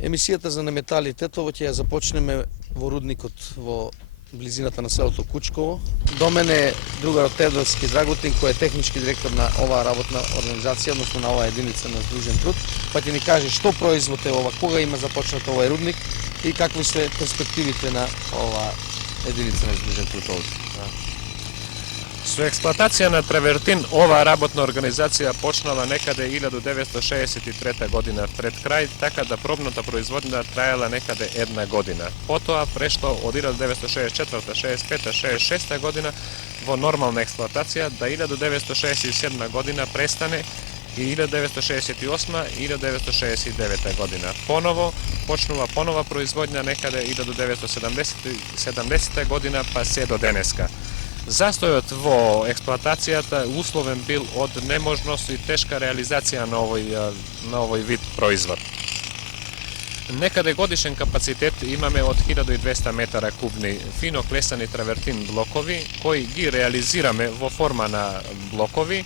Емисијата за неметали Тетово ќе ја започнеме во рудникот во близината на селото Кучково. До мене е другарот Теодорски Драгутин, кој е технички директор на оваа работна организација, односно на оваа единица на Сдружен труд, па ќе ни каже што производ е ова, кога има започнат овој рудник и какви се перспективите на оваа единица на Сдружен труд овде. Со експлоатација на травертин, оваа работна организација почнала некаде 1963 година пред крај, така да пробната производна траела некаде една година. Потоа прешло од 1964, 65, 66 година во нормална експлоатација, да 1967 година престане и 1968 и 1969 година. Поново почнува производња некаде 1970 година па се до денеска. Застојот во експлоатацијата условен бил од неможност и тешка реализација на овој вид производ. Некаде годишен капацитет имаме од 1200 метара кубни фино клесани травертин блокови, кои ги реализираме во форма на блокови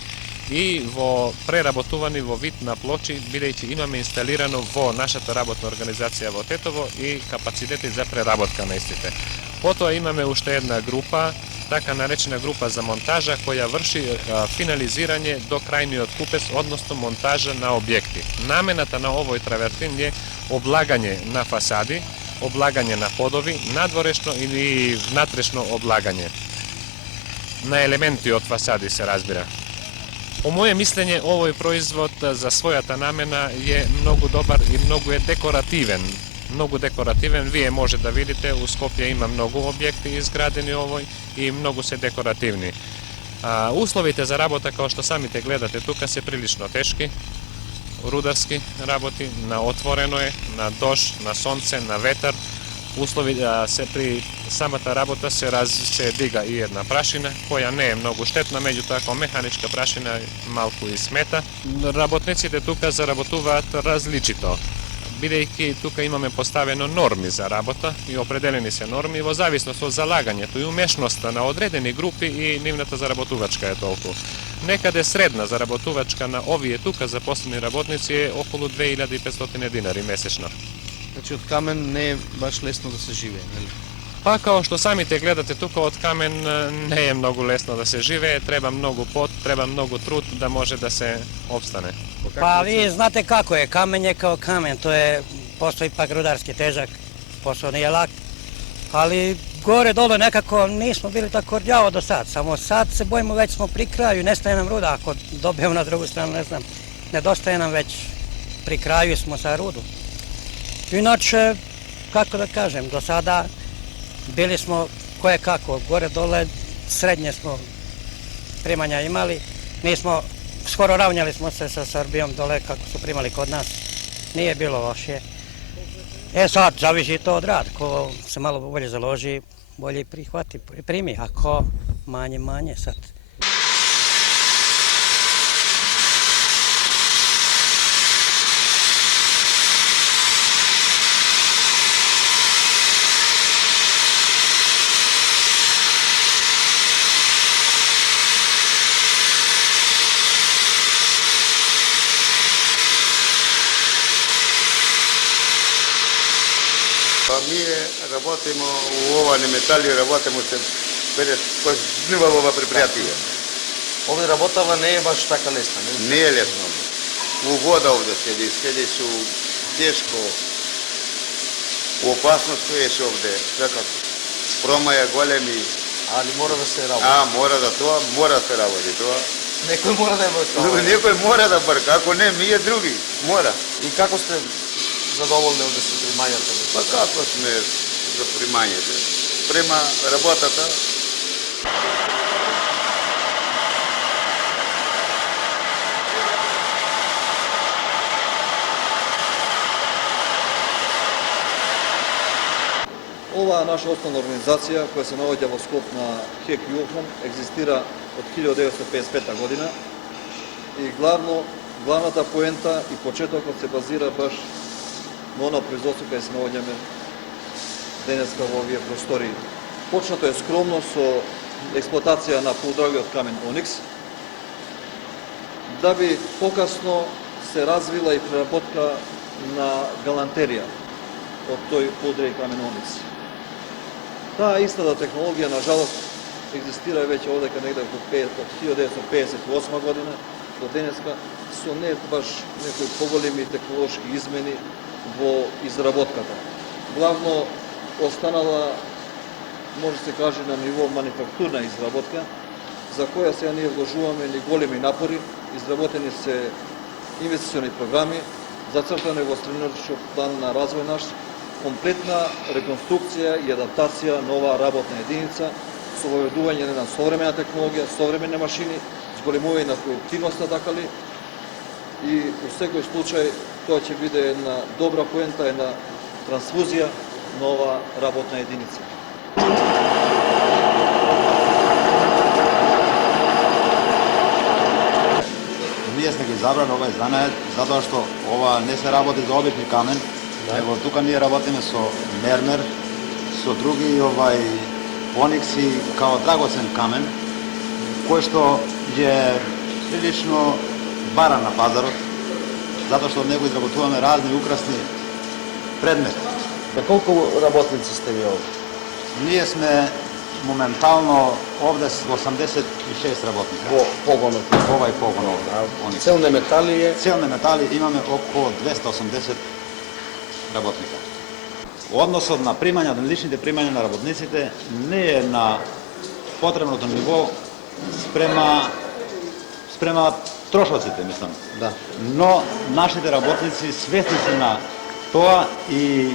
и во преработувани во вид на плочи, бидејќи имаме инсталирано во нашата работна организација во Тетово и капацитети за преработка на истите. Потоа имаме уште една група, така наречена група за монтажа, која врши финализирање до крајниот купец, односно монтажа на објекти. Намената на овој травертин е облагање на фасади, облагање на подови, надворешно или внатрешно облагање на елементи од фасади, се разбира. По моје мислење, овој производ за својата намена е многу добар и многу е декоративен. Многу декоративен, вие може да видите, у Скопје има многу објекти изградени овој и многу се декоративни. Условите за работа, како што самите гледате тука, се прилично тешки, рударски работи, на отворено е, на дожд, на сонце, на ветар. Услови се при самата работа се дига и една прашина, која не е многу штетна, меѓутоа како механичка прашина малку и смета. Работниците тука заработуваат различито, бидејќи тука имаме поставено норми за работа и определени се норми во зависност од залагањето и умешноста на одредени групи и нивната заработувачка е толку. Некаде средна заработувачка на овие тука запослени работници е околу 2500 динари месечно. Значи од камен не е баш лесно да се живее, нели? Па као што самите гледате тука, од камен не е многу лесно да се живее, треба многу пот, треба многу труд да може да се обстане. Па вие знате како е, камен е као камен, тоа е посол пак рударски тежак, посол не е лак, али горе-долу некако нисмо били тако рđavo до сад, само сад се бојимо, веќе смо при крају, нестае нам руда, ако добијемо на другу страну, не знам, недостае нам веќе, при крају смо са руду. Иначе, како да кажем, до сада bili smo koje kako, gore dole, srednje smo primanja imali, nismo, skoro ravnjali smo se sa Srbijom dole kako su primali kod nas, nije bilo loše. Sad, zavisi to od rad, ko se malo bolje založi, bolje prihvati, primi, ako manje sad. Ние работимо у ова неметали, работимо се во ова предпријатие. Овде работава не е баш така лесна, не? Не е лесно. У вода овде седи су тешко. У опасност стоеш овде. Промаја големи. Али мора да се работи. Мора да се работи тоа. Некој мора да е брка. Некој мора да брка, ако не, ние други. Мора. И како сте задоволни овде со примањата? Па како сме за примањето? Према работата. Оваа наша основна организација, која се наоѓа во склоп на ХЕК Јухом, екзистира од 1955 година и главната поента и почетокот се базира баш на она производство кај се наоѓаме денеска во овие простори. Почнато е скромно со експлоатација на полудрагиот камен Оникс, да би покасно се развила и преработка на галантерија. од тој пудре и каменоници. Таа истата технологија, на жалост, екзистира веќе одека негде од 1958 година до денеска, со не баш некои поголеми технолошки измени во изработката. Главно останала, може се каже, на ниво манифактурна изработка, за која сега ние вложуваме ни големи напори, изработени се инвестициони програми, зацртане во среднорочниот план на развој наш, комплетна реконструкција и адаптација на оваа работна единица, со воведување на современа технологија, современе машини, зголемување на продуктивноста, така ли, и у секој случај тоа ќе биде една добра поента, една трансфузија на оваа работна единица. Ние сме ги забрали овај занает затоа што ова не се работи за обични камен, него тука ние работиме со мермер, со други оникси као драгоцен камен, кој што е прилично баран на пазарот, затоа што од него изработуваме разни украсни предмети. На колку работници сте ви овде? Ние сме моментално овде с 86 работника. Во погонот? Во овај погон овде. Целне метали е? Целни метали имаме околу 280 работника. Односот на примања, на личните примања на работниците не е на потребното ниво спрема трошоците, мислам. Да. Но нашите работници свесни се на тоа и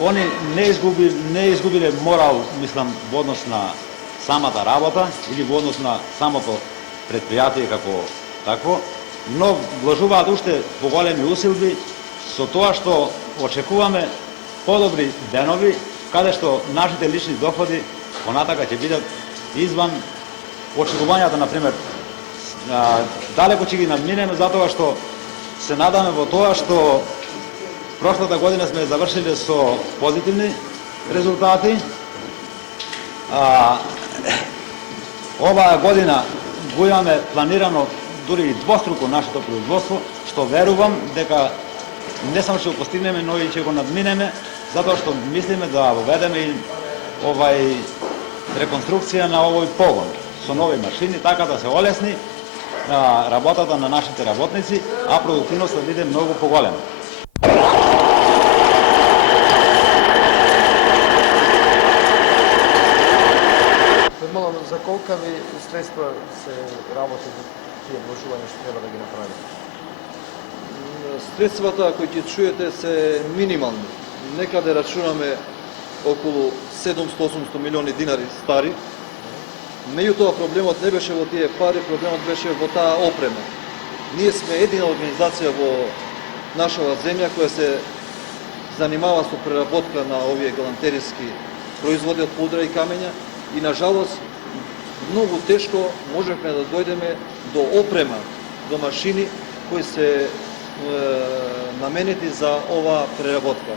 они не изгубиле морал, мислам, во однос на самата работа или во однос на самото предпријатие како такво, но вложуваат уште поголеми усилби со тоа што очекуваме подобри денови, каде што нашите лични доходи понатака ќе бидат изван очекувањата, например, далеко ќе ги надминеме, затоа што се надаме во тоа што прошлата година сме завршиле со позитивни резултати. Оваа година го имаме планирано дури и двоструко нашето производство, што верувам дека не само ќе го постигнеме, но и ќе го надминеме, затоа што мислиме да воведеме и реконструкција на овој погон со нови машини, така да се олесни работата на нашите работници, а продуктивноста да биде многу поголема. Нормално, за колка ви средства се работи за тие вложувања што треба да ги направите? Средствата кои ќе чуете се минимални. Некаде рачунаме околу 700-800 милиони динари стари. Меѓутоа проблемот не беше во тие пари, проблемот беше во таа опрема. Ние сме едина организација во нашава земја која се занимава со преработка на овие галантериски производи од пудра и камења и на жалост многу тешко можевме да дојдеме до опрема, до машини кои се наменети за оваа преработка.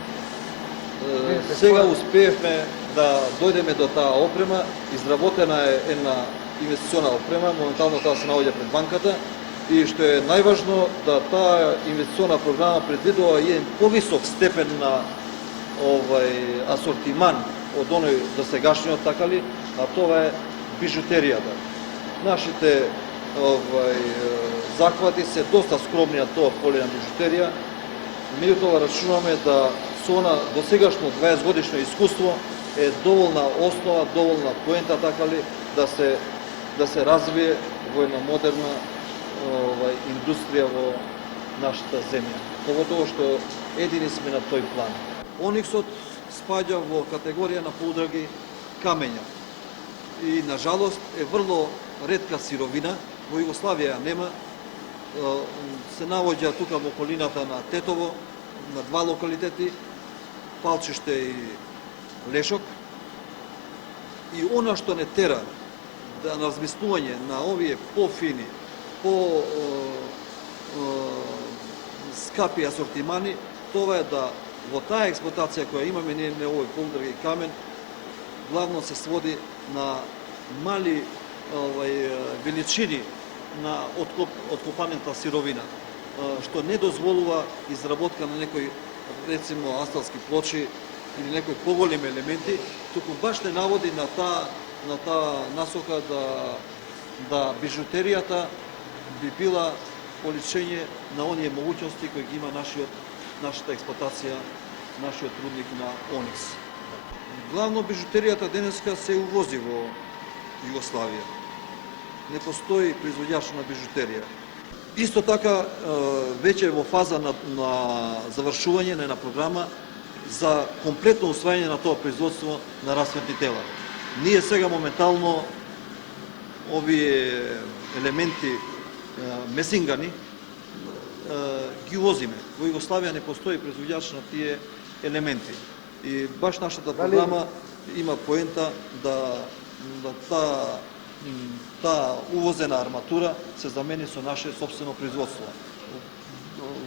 Сега успеевме да дојдеме до таа опрема, изработена е една инвестициона опрема, моментално таа се наоѓа пред банката и што е најважно да таа инвестициона програма предвидува еден повисок степен на асортиман од оној досегашниот, така ли, а тоа е бижутеријата. Нашите захвати се доста скромни од тоа поле на бижутерија, меѓутоа рачунаме да со она досегашно 20 годишно искуство е доволна основа, доволна поента, така ли, да се развие во една модерна индустрија во нашата земја. Поготово што едини сме на тој план. Ониксот спаѓа во категорија на поудраги камења и на жалост е врло ретка сировина, во Југославија ја нема, се наоѓа тука во околината на Тетово, на два локалитети, Палчиште и Лешок. И она што не тера да на размислување на овие пофини, скапи асортимани, тоа е да во таа експлоатација која имаме ние на овој поудраги камен, главно се своди на мали величини на откопаната сировина, што не дозволува изработка на некои рецимо асталски плочи или некои поголеми елементи, туку баш не наводи на таа насока да бижутеријата би била оличење на оние могуćности кои ги има нашата експлоатација, нашиот рудник на Оникс. Главно бижутеријата денеска се увози во Југославија. Не постои производјач на бижутерија. Исто така, веќе во фаза на завршување на една програма за комплетно усвајање на тоа производство на расветни тела. Ние сега моментално овие елементи месингани ги увозиме. Во Југославија не постои производјач на тие елементи. И баш нашата програма има поента да таа увозена арматура се замени со наше собствено производство.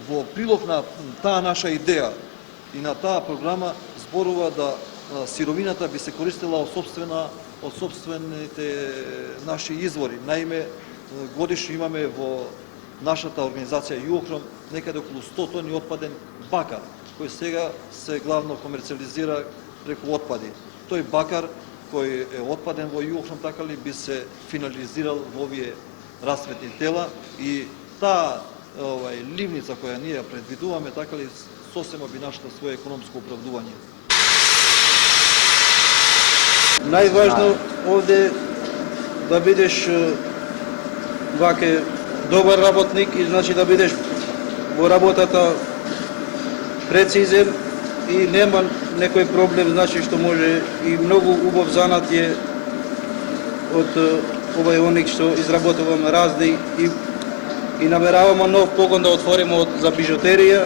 Во прилог на таа наша идеја и на таа програма зборува да сировината би се користела од собствените наши извори. Наиме, годишно имаме во нашата организација Јухром некаде околу 100 тони отпаден бакар, кој сега се главно комерциализира преку отпади. Тој бакар кој е отпаден во Јухром, така ли би се финализирал во овие расветни тела и таа ливница која ние предвидуваме, така ли сосема би нашла своје економско оправдување. Најважно овде да бидеш ваке добар работник и значи да бидеш во работата прецизен и нема некој проблем, значи што може и многу убав занат е од овој Оникс што изработуваме разни и намераваме нов погон да отвориме за бижутерија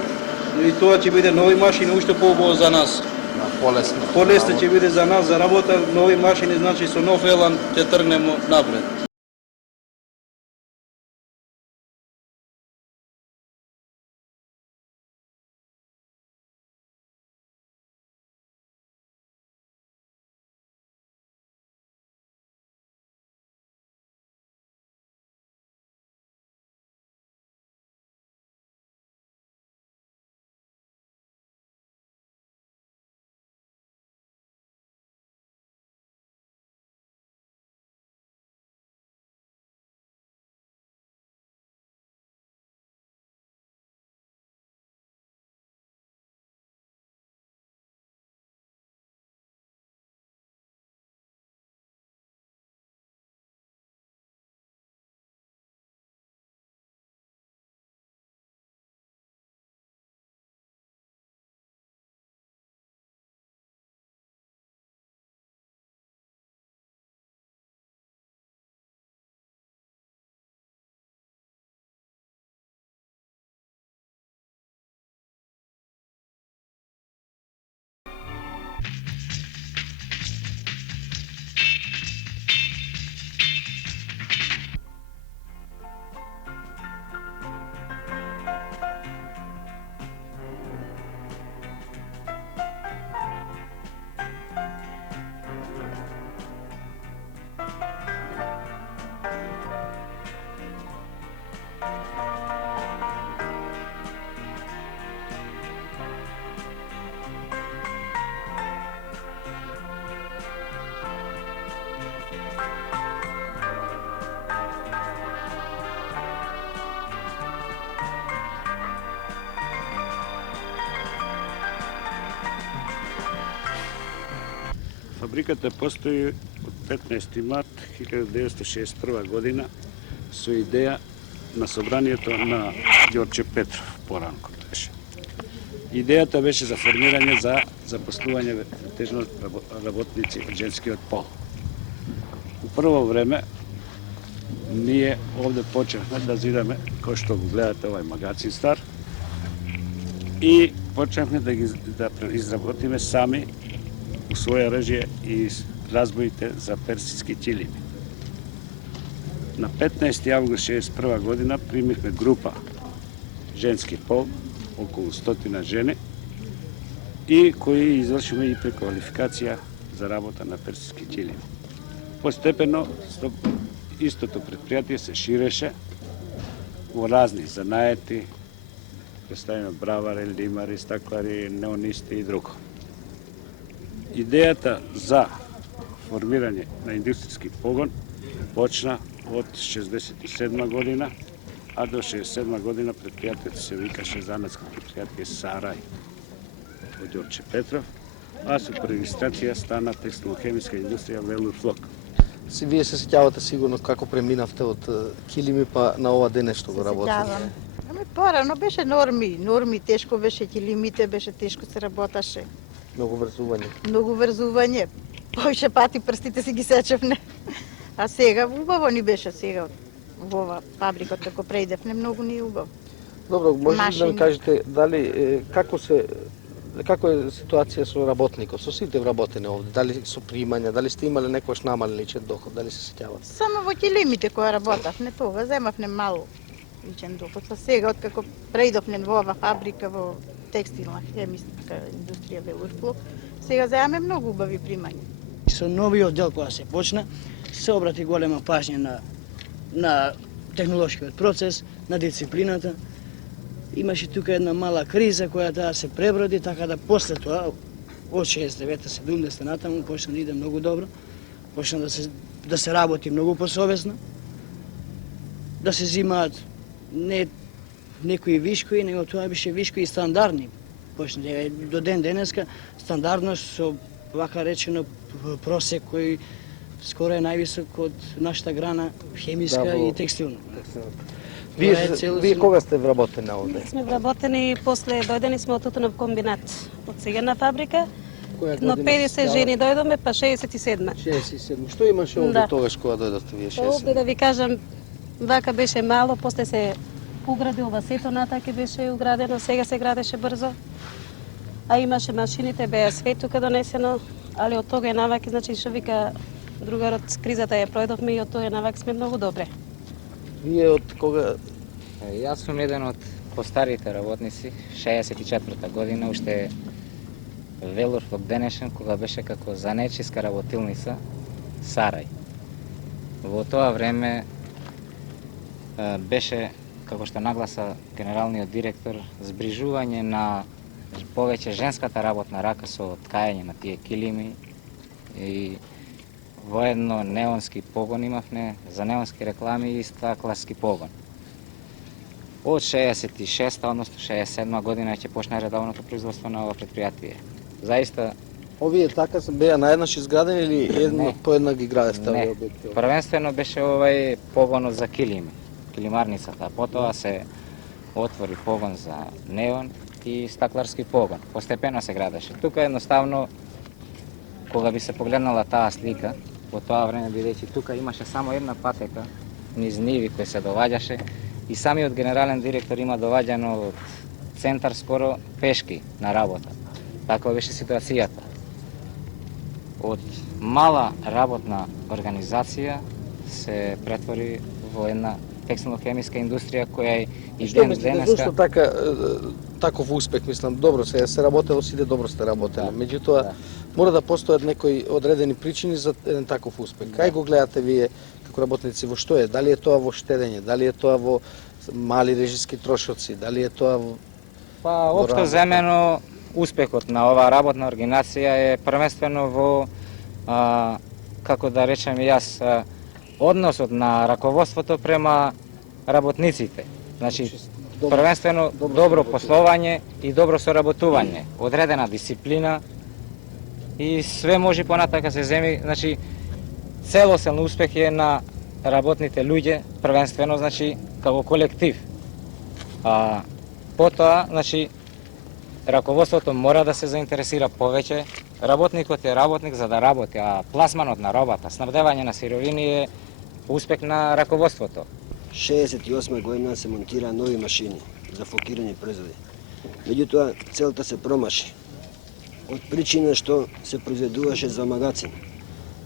и тоа ќе биде нови машини уште поубаво за нас. Полесно ќе биде за нас за работа, нови машини, значи со нов елан ќе тргнеме напред. Фабриката постои од 15. март 1961 година со идеја на собранието на Ѓорче Петров, поранко беше. Идејата беше за формирање за запослување тежно работници од женскиот пол. У прво време ние овде почнавме да зидаме, кој што го гледате овај магацин стар, и почнавме да изработиме сами у своја режија и разбоите за персидски ќилими. На 15. август 1961 година примихме група женски пол, околу 100 жени, и кои извршиме и преквалификација за работа на персидски ќилими. Постепено истото предпријатие се ширеше во разни занаети, представиме бравари, лимари, стаклари, неонисти и друго. Идејата за формирање на индустријски погон почна од 67 година, а до 67 година предпријатието се викаше занатско предпријатие Сарај од Ѓорче Петров, а со регистрација стана текстилно-хемиска индустрија Велурфлок. Вие се сеќавате сигурно како преминавте од килими па на ова денес што го работите. Сеќавам. Ами порано беше норми тешко беше, килимите беше тешко се работаше. Многу врзување. Многу врзување. Повише пати прстите си ги сечевне. А сега убаво ни беше сега во ова фабрика како преидевне многу ни убаво. Добро, може ли да ми Машини. кажете дали како е ситуација со работникот, со сите вработени овде, дали со примања, дали сте имале некојаш намален личен доход, дали се сеќавате? Само во килимите кои работавне тога земавне мало личен доход. А сега откако преидовне во ова фабрика во текстилна хемиска индустрија Велурфлок, сега земаме многу убави примања. Со новиот дел која се почна, се обрати голема паžnја на технолошкиот процес, на дисциплината. Имаше тука една мала криза која да се преброди, така да после тоа, од 69-70 натаму, почна да иде многу добро, почна да се работи многу посовесно, да се зимаат не некои вишкои, него тоа беше вишкои стандардни. Почна до ден денеска стандардно со вака речено просек кој скоро е највисок од нашата грана хемиска и текстилна. Вие кога сте вработени овде? Сме вработени после дојдени сме од Тутунов комбинат, од сегена фабрика. Но 50 жени дојдоме, па 67. 67. Што имаше овде Да. тогаш кога дојдовте вие 67? Овде да ви кажам, вака беше мало, после се угради ова сето натаке беше уградено, сега се градеше брзо. А имаше машините, беа све тука донесено, али од тога е наваки, значи што вика другарот, кризата ја пројдовме и од тога е наваки сме многу добре. Вие од кога? Јас сум еден од постарите работници, 64-та година, уште Велурфлок денешен, кога беше како занечиска работилница Сарај. Во тоа време беше, како што нагласа генералниот директор, збрижување на повеќе женската работна рака со ткаење на тие килими и воедно неонски погон имавме, за неонски реклами и стакларски погон. Од 66-та, односно 67 година ќе почне редовното производство на ова предпријатие. Заиста Овие така беа наеднаш изградени или едно по една ги градевте овие објекти? Првенствено беше овај погонот за килими, килимарницата, потоа се отвори погон за неон и стакларски погон. Постепено се градеше. Тука едноставно, кога би се погледнала таа слика, во тоа време бидејќи тука имаше само една патека низ ниви кој се доваѓаше и самиот генерален директор има доваѓано од центар скоро пешки на работа. Таква беше ситуацијата. Од мала работна организација се претвори во една текстилно-хемиска индустрија која и Што ден мислите, денеска... зашто така таков успех, мислам, добро се работело, сите добро сте работеле. Меѓутоа, мора да постојат некои одредени причини за еден таков успех. Кај го гледате вие како работници, во што е? Дали е тоа во штедење, дали е тоа во мали режиски трошоци, дали е тоа во... Па, општо земено, успехот на оваа работна организација е првенствено во, како да речем јас, односот на раководството према работниците. Значи, првенствено добро пословање и добро соработување, одредена дисциплина и све може понатака се земи, значи целосен успех е на работните луѓе, првенствено, значи, како колектив. Потоа, значи, раководството мора да се заинтересира повеќе. Работникот е работник за да работи, а пласманот на робата, снабдевање на сировини е успех на раководството. 68 година се монтира нови машини за фокирање производи. Меѓутоа, целта се промаши. Од причина што се произведуваше за магацин.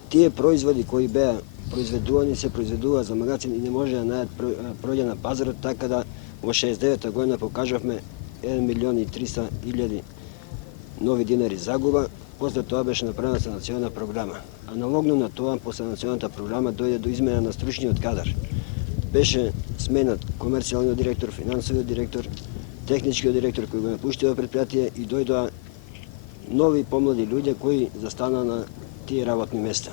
Тие производи кои беа произведувани се произведува за магацин и не може да најдат проѓа на пазарот, така да во 69 година покажавме 1.300.000 нови динари загуба. После тоа беше направена санационална програма. Аналогно на тоа, после националната програма дојде до измена на стручниот кадар. Беше сменат комерцијалниот директор, финансовиот директор, техничкиот директор кој го напуштија предпријатие и дојдоа нови помлади луѓе кои застанаа на тие работни места.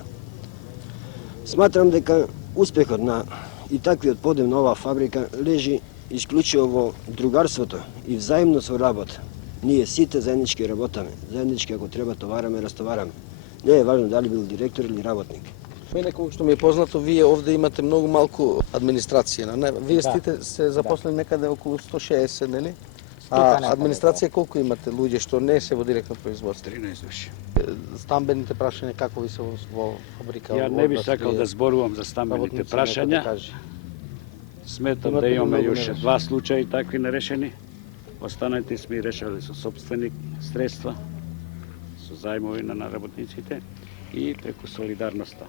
Сматрам дека успехот на и таквиот подем на оваа фабрика лежи исклучиво во другарството и взаимно соработа. Ние сите заеднички работаме, заеднички ако треба товараме, растовараме. Не е важно дали бил директор или работник. Мене колку што ми е познато, вие овде имате многу малку администрација, не? Вие сите се запослени некаде околу 160, нели? А администрација колку имате луѓе што не се во директно производство? 13 души. Стамбените прашања како ви се во фабрика? Ја не би сакал да зборувам за стамбените прашања. Сметам да имаме јуше 2 случаи такви нерешени. Останатите сме решали со сопствени средства, со зајмови на работниците и преку солидарноста.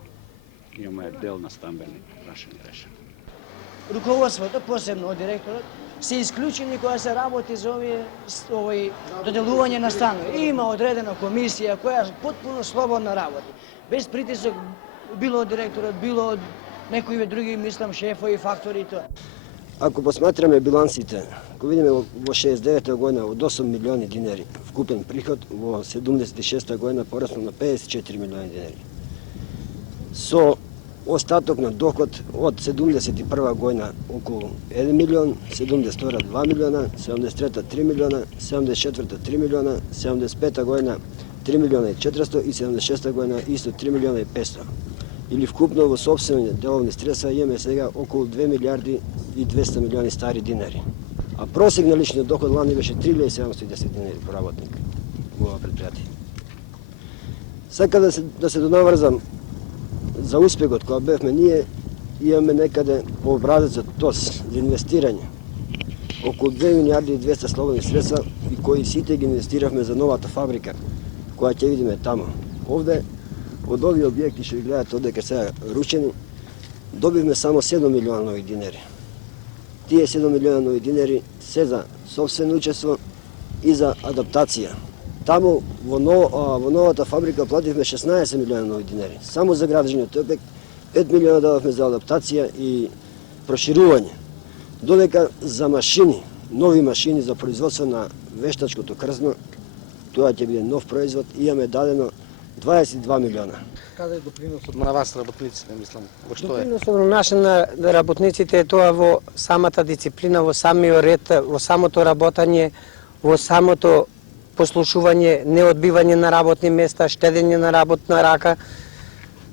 Имаме дел на стамбени прашања решени. Руководството, посебно од директорот, се исклучени кога се работи за овој доделување на станови. Има одредена комисија која потпуно слободно работи, без притисок било од директорот, било од некои други, мислам, шефови, фактори и тоа. Ако посматраме билансите, ако видиме во 69 година од 8 милиони динари вкупен приход, во 76 година пораснал на 54 милиони динари. Со остаток на доход од 71 година околу 1 милион, 72 2 милиона, 73 3 милиона, 74 3 милиона, 75 година 3 милиона и 400 и 76 година исто 3 милиона и 500. Или вкупно во собствени деловни средства имаме сега околу 2 милиарди и 200 милиони стари динари. А просек на личниот доход лани беше 3710 динари по работник во ова предпријатие. Сакам да се донаврзам за успехот која бевме ние, имаме некаде по образецот ТОС за инвестирање околу 2 милиарди и 200 слободни средства и кои сите ги инвестиравме за новата фабрика која ќе видиме таму. Овде од овие објекти што ги гледате одека сега ручени, добивме само 7 милиона нови динари. Тие 7 милиона нови динари се за собствено учество и за адаптација. Таму во новата фабрика плативме 16 милиона нови динари. Само за градежниот објект 5 милиона дававме за адаптација и проширување. Додека за машини, нови машини за производство на вештачкото крзно, тоа ќе биде нов производ, имаме дадено 22 милиона. Каде е доприносот на вас работниците, мислам, во што е? Доприносот на наше на работниците е тоа во самата дисциплина, во самиот ред, во самото работање, во самото послушување, неодбивање на работни места, штедење на работна рака,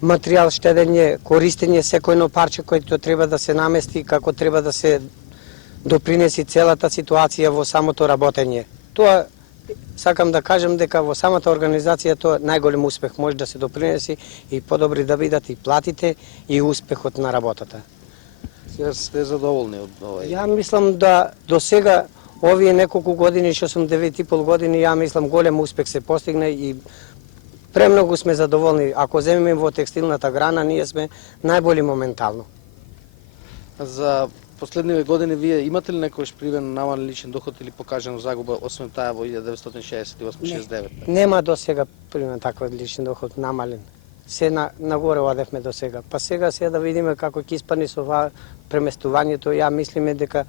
материјал штедење, користење секојно парче което треба да се намести, како треба да се допринеси целата ситуација во самото работење. Тоа сакам да кажам дека во самата организација тоа најголем успех може да се допринеси и подобри да бидат и платите и успехот на работата. Сега сте задоволни од овој? Ја мислам да до сега овие неколку години што сум 9,5 години, ја мислам голем успех се постигна и премногу сме задоволни. Ако земеме во текстилната грана, ние сме најболи моментално. За последниве години вие имате ли некојаш привен намален личен доход или покажано загуба, освен таа во 1968-69? Нема до сега пример таков личен доход намален. Се нагоре одевме до сега. Па сега да видиме како ќе испани со преместувањето. Ја мислиме дека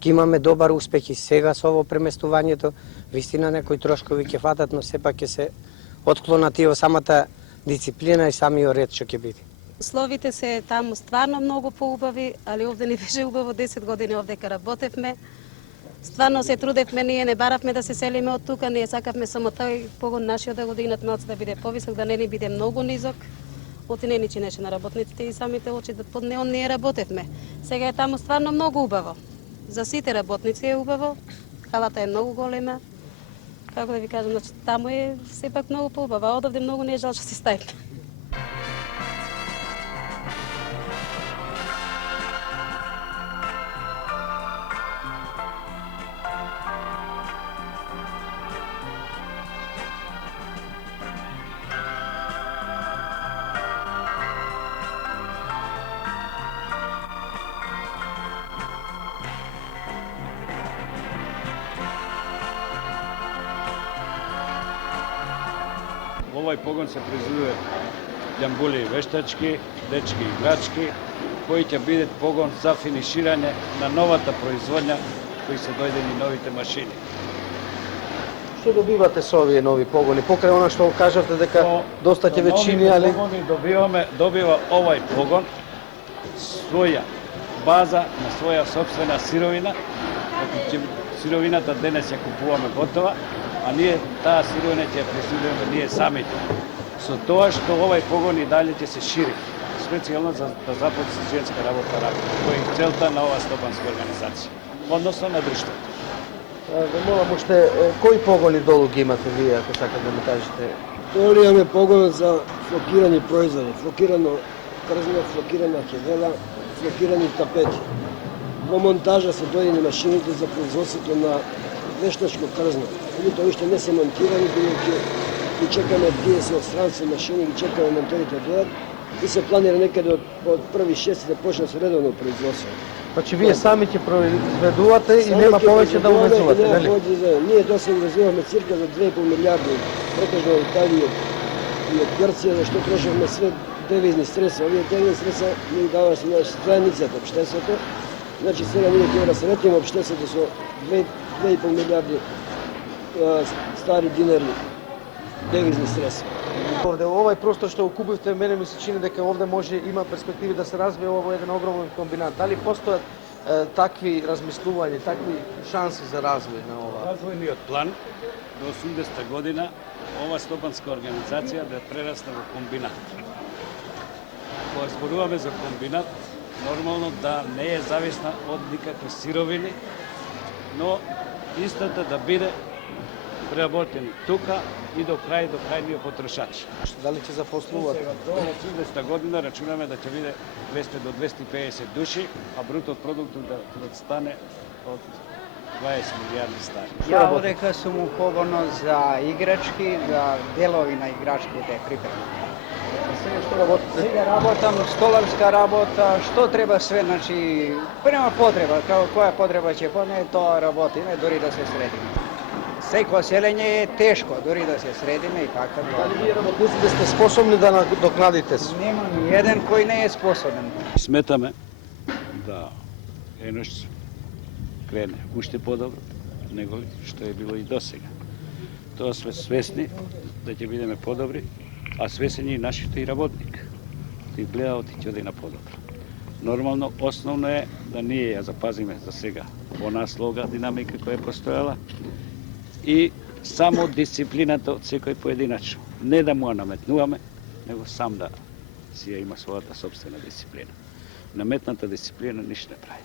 ќе имаме добар успех и сега со ово преместувањето. Вистина некои трошкови ќе фатат, но сепак ќе се отклонат и во самата дисциплина и самиот ред што ќе биде. Условите се таму стварно многу поубави, али овде не беше убаво, 10 години овдека работевме. Стварно се трудевме, ние не баравме да се селиме од тука, ние сакавме само тој погон нашиот да го дигнат малку да биде повисок, да не ни биде многу низок. Оти не ни чинеше на работниците и самите очи да под неон ние работевме. Сега е таму стварно многу убаво. За сите работници е убаво, халата е многу голема. Како да ви кажам, значи таму е сепак многу поубаво, а одовде многу не е жал што се ставиме. Во овој погон се произведуваат љамбули вештачки, дечки играчки, кои ќе бидат погон за финиширање на новата производња кои се дојдени новите машини. Што добивате со овие нови погони? Покрај она што кажавте дека доста ќе вечини, али... Погони добива овај погон своја база на своја собствена сировина. Сировината денес ја купуваме готова, а ние таа сировина ќе ја пресилуваме ние самите. Со тоа што овај погон и дале ќе се шири, специјално за да започне женска работа, која е целта на оваа стопанска организација, односно на друштвото. Да молам уште, кои погони долу ги имате вие, ако сакате да ми кажете? Долу имаме погон за флокирани производи, флокирано крзно, флокирана хевела, флокирани тапети. Во монтажа се дојдени машините за производството на вештачко крзно. Тоа уште не се монтирани, бидејќи ги чекаме 30 од странци машини, ги чекаме монтерите дојдат и се планира некаде од 1.6 да почне со редовно производство. Значи вие сами ќе произведувате и нема повеќе да увезувате, нели? Ние доста увезуваме цирка за 2,5 милиарди, претежно од Италија и од Грција, зашто трошевме све девизни средства. Овие девизни средства ние даваме со заедницата, општеството. Значи сега ние ќе расретиме општеството со 2,5 милиарди стари динари девизни средства. Овде овај простор што го купивте, мене ми се чини дека овде може има перспективи да се развие во еден огромен комбинат. Дали постојат такви размислувања, такви шанси за развој на ова? Развојниот план до 80-та година ова стопанска организација да прерасне во комбинат. Кога зборуваме за комбинат, нормално да не е зависна од никакви сировини, но истата да биде преработени тука и до крајниот потрошач. Дали ќе заposlуват? До 80-та година рачунаме да ќе биде 200 до 250 души, а брутот продуктот да стане од 20 милиарди стари. Ја одека сум у погоно за играчки, за делови на играчки да припремам. Сега што работите? Сега работам столарска работа, што треба све, значи према потреба, како која потреба ќе поне, тоа работиме, дори да се средиме. Секој селење е тешко, дори да се средиме и така. Дали вие работниците сте способни да надокнадите? Нема ни еден кој не е способен. Сметаме да еднош крене уште подобро, него што е било и досега. Тоа сме свесни да ќе бидеме подобри, а свесени и нашите и работник. Тој гледа и ќе оди на подобро. Нормално, основно е да ние ја запазиме за сега онаа слога динамика која е постојала и само дисциплината од секој поединачно. Не да му ја наметнуваме, него сам да си ја има својата собствена дисциплина. Наметната дисциплина ништо не прави.